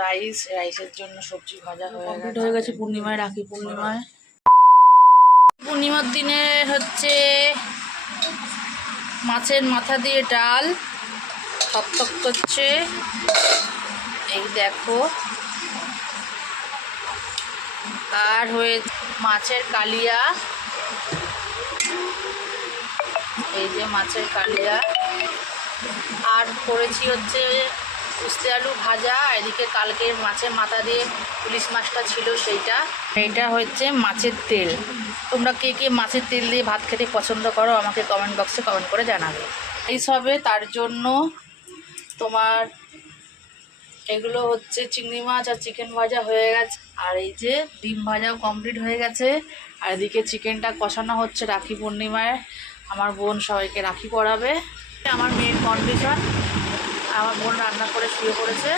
রাইসের জন্য সবজি ভাজা হয়ে গেছে। পূর্ণিমায়, রাখি পূর্ণিমায়, পূর্ণিমার দিনে হচ্ছে মাছের মাথা দিয়ে ডাল থকথক করছে, এই দেখো। আর হয়ে মাছের কালিয়া, এই যে মাছের কালিয়া। আর করেছি হচ্ছে উস্তে আলু ভাজা, এদিকে কালকের মাছের মাথা দিয়ে ইলিশ মাছটা ছিল সেইটা। এইটা হচ্ছে মাছের তেল। তোমরা কে কে মাছের তেল দিয়ে ভাত খেতে পছন্দ করো আমাকে কমেন্ট বক্সে কমেন্ট করে জানাবে। এই সবে তার জন্য তোমার এগুলো হচ্ছে চিংড়ি মাছ আর চিকেন ভাজা হয়ে গেছে, আর এই যে ডিম ভাজাও কমপ্লিট হয়ে গেছে। আর এদিকে চিকেনটা কষানো হচ্ছে। রাখি পূর্ণিমায় আমার বোন সবাইকে রাখি পরাবে। আমার মেয়ের কন্ডিশন, আমার বোন রান্না করে শুয়ে পড়েছে।